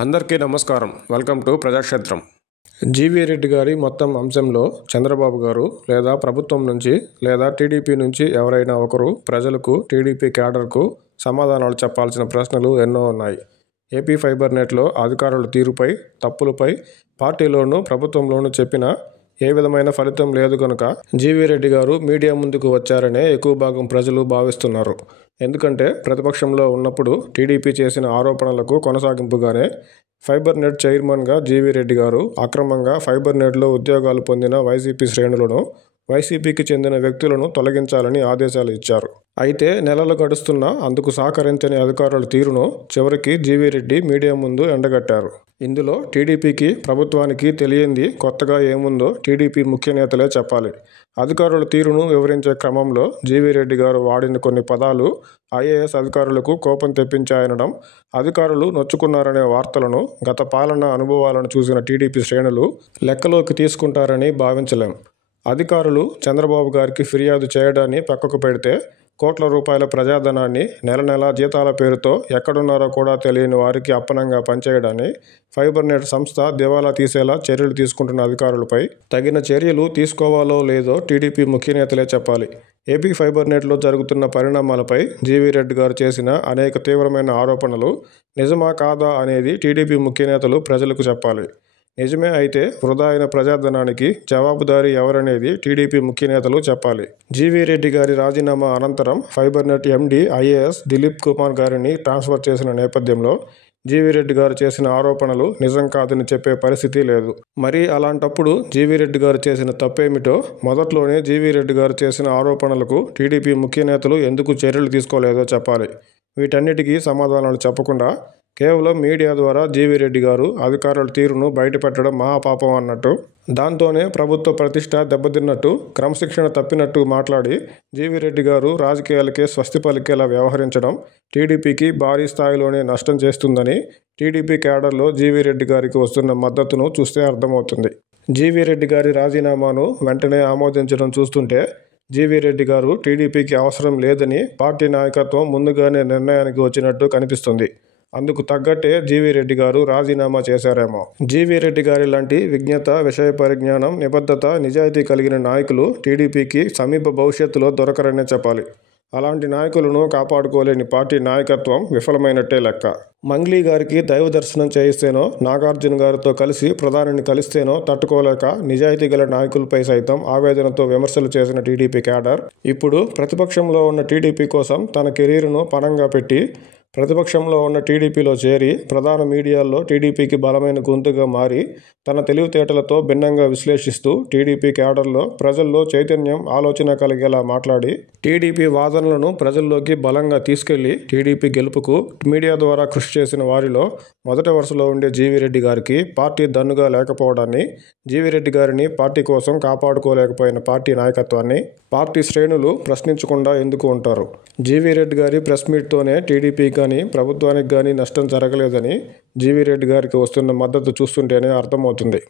అందరికీ నమస్కారం. Welcome to Prajakshetram. GV Reddy గారి మొత్తం అంశంలో చంద్రబాబు గారు లేదా ప్రభుత్వం నుంచి లేదా టీడీపీ నుంచి ఎవరైనా ఒకరు ప్రజలకు, టీడీపీ క్యాడర్కు సమాధానాలు చెప్పాల్సిన ప్రశ్నలు ఎన్నో ఉన్నాయి. ఏపీ ఫైబర్ నెట్లో అధికారుల తీరుపై, తప్పులపై పార్టీలోనూ ప్రభుత్వంలోనూ చెప్పినా ఏ విధమైన ఫలితం లేదు కనుక జీవీ రెడ్డి గారు మీడియా ముందుకు వచ్చారనే ఎక్కువ భాగం ప్రజలు భావిస్తున్నారు. ఎందుకంటే ప్రతిపక్షంలో ఉన్నప్పుడు టీడీపీ చేసిన ఆరోపణలకు కొనసాగింపుగానే ఫైబర్ నెట్ చైర్మన్గా జీవీ రెడ్డి గారు అక్రమంగా ఫైబర్ నెట్లో ఉద్యోగాలు పొందిన వైసీపీ శ్రేణులను, వైసీపీకి చెందిన వ్యక్తులను తొలగించాలని ఆదేశాలు ఇచ్చారు. అయితే నెలలు గడుస్తున్నా అందుకు సహకరించని అధికారుల తీరును చివరికి జీవీ రెడ్డి మీడియా ముందు ఎండగట్టారు. ఇందులో టీడీపీకి, ప్రభుత్వానికి తెలియంది కొత్తగా ఏముందో టీడీపీ ముఖ్య నేతలే చెప్పాలి. అధికారుల తీరును వివరించే క్రమంలో జీవీ రెడ్డి గారు వాడిన కొన్ని పదాలు ఐఏఎస్ అధికారులకు కోపం తెప్పించాయనడం, అధికారులు నొచ్చుకున్నారనే వార్తలను గత పాలనా అనుభవాలను చూసిన టీడీపీ శ్రేణులు లెక్కలోకి తీసుకుంటారని భావించలేం. అధికారులు చంద్రబాబు గారికి ఫిర్యాదు చేయడాన్ని పక్కకు పెడితే కోట్ల రూపాయల ప్రజాధనాన్ని నెల నెలా జీతాల పేరుతో ఎక్కడున్నారో కూడా తెలియని వారికి అప్పనంగా పనిచేయడాన్ని, ఫైబర్ నెట్ సంస్థ దివాలా తీసేలా చర్యలు తీసుకుంటున్న అధికారులపై తగిన చర్యలు తీసుకోవాలో లేదో టీడీపీ ముఖ్య నేతలే చెప్పాలి. ఏపీ ఫైబర్ నెట్లో జరుగుతున్న పరిణామాలపై జీవీ రెడ్డి గారు చేసిన అనేక తీవ్రమైన ఆరోపణలు నిజమా కాదా అనేది టీడీపీ ముఖ్య నేతలు ప్రజలకు చెప్పాలి. నిజమే అయితే వృధా అయిన ప్రజాధనానికి జవాబుదారీ ఎవరనేది టీడీపీ ముఖ్య నేతలు చెప్పాలి. జీవీ రెడ్డి గారి రాజీనామా అనంతరం fibre net MD IAS Dilip Kumar గారిని ట్రాన్స్ఫర్ చేసిన నేపథ్యంలో జీవీ రెడ్డి గారు చేసిన ఆరోపణలు నిజం కాదని చెప్పే పరిస్థితి లేదు. మరి అలాంటప్పుడు జీవీ రెడ్డి గారు చేసిన తప్పేమిటో, మొదట్లోనే జీవీ రెడ్డి గారు చేసిన ఆరోపణలకు టీడీపీ ముఖ్య నేతలు ఎందుకు చర్యలు తీసుకోలేదో చెప్పాలి. వీటన్నిటికీ సమాధానాలు చెప్పకుండా కేవలం మీడియా ద్వారా జీవీ రెడ్డి గారు అధికారుల తీరును బయటపెట్టడం మహాపాపం అన్నట్టు, దాంతోనే ప్రభుత్వ ప్రతిష్ట దెబ్బతిన్నట్టు, క్రమశిక్షణ తప్పినట్టు మాట్లాడి జీవీ రెడ్డి గారు రాజకీయాలకే స్వస్తి పలికేలా వ్యవహరించడం టీడీపీకి భారీ స్థాయిలోనే నష్టం చేస్తుందని టీడీపీ క్యాడర్లో జీవీ రెడ్డి గారికి వస్తున్న మద్దతును చూస్తే అర్థమవుతుంది. జీవీ రెడ్డి గారి రాజీనామాను వెంటనే ఆమోదించడం చూస్తుంటే జీవీ రెడ్డి గారు టీడీపీకి అవసరం లేదని పార్టీ నాయకత్వం ముందుగానే నిర్ణయానికి వచ్చినట్టు కనిపిస్తుంది. అందుకు తగ్గట్టే జీవీ రెడ్డి గారు రాజీనామా చేశారేమో. జీవీ రెడ్డి గారి లాంటి విజ్ఞత, విషయ పరిజ్ఞానం, నిబద్ధత, నిజాయితీ కలిగిన నాయకులు టీడీపీకి సమీప భవిష్యత్తులో దొరకరనే చెప్పాలి. అలాంటి నాయకులను కాపాడుకోలేని పార్టీ నాయకత్వం విఫలమైనట్టే లెక్క. మంగ్లీ గారికి దైవ దర్శనం చేయిస్తేనో, నాగార్జున గారితో కలిసి ప్రధానిని కలిస్తేనో తట్టుకోలేక నిజాయితీ గల నాయకులపై సైతం ఆవేదనతో విమర్శలు చేసిన టీడీపీ క్యాడర్ ఇప్పుడు ప్రతిపక్షంలో ఉన్న టీడీపీ కోసం తన కెరీర్ను పణంగా పెట్టి ప్రతిపక్షంలో ఉన్న టీడీపీలో చేరి ప్రధాన మీడియాల్లో టీడీపీకి బలమైన గొంతుగా మారి తన తెలివితేటలతో భిన్నంగా విశ్లేషిస్తూ టీడీపీ క్యాడర్లో, ప్రజల్లో చైతన్యం, ఆలోచన కలిగేలా మాట్లాడి టీడీపీ వాదనలను ప్రజల్లోకి బలంగా తీసుకెళ్లి టీడీపీ గెలుపుకు మీడియా ద్వారా కృషి చేసిన వారిలో మొదటి వరుసలో ఉండే జీవీ రెడ్డి గారికి పార్టీ దన్నుగా లేకపోవడాన్ని, జీవీ రెడ్డి గారిని పార్టీ కోసం కాపాడుకోలేకపోయిన పార్టీ నాయకత్వాన్ని పార్టీ శ్రేణులు ప్రశ్నించకుండా ఎందుకు ఉంటారు? జీవీ రెడ్డి గారి ప్రెస్ మీట్తోనే టీడీపీ కానీ ప్రభుత్వానికి కానీ నష్టం జరగలేదని జీవీ రెడ్డి గారికి వస్తున్న మద్దతు చూస్తుంటేనే అర్థమవుతుంది.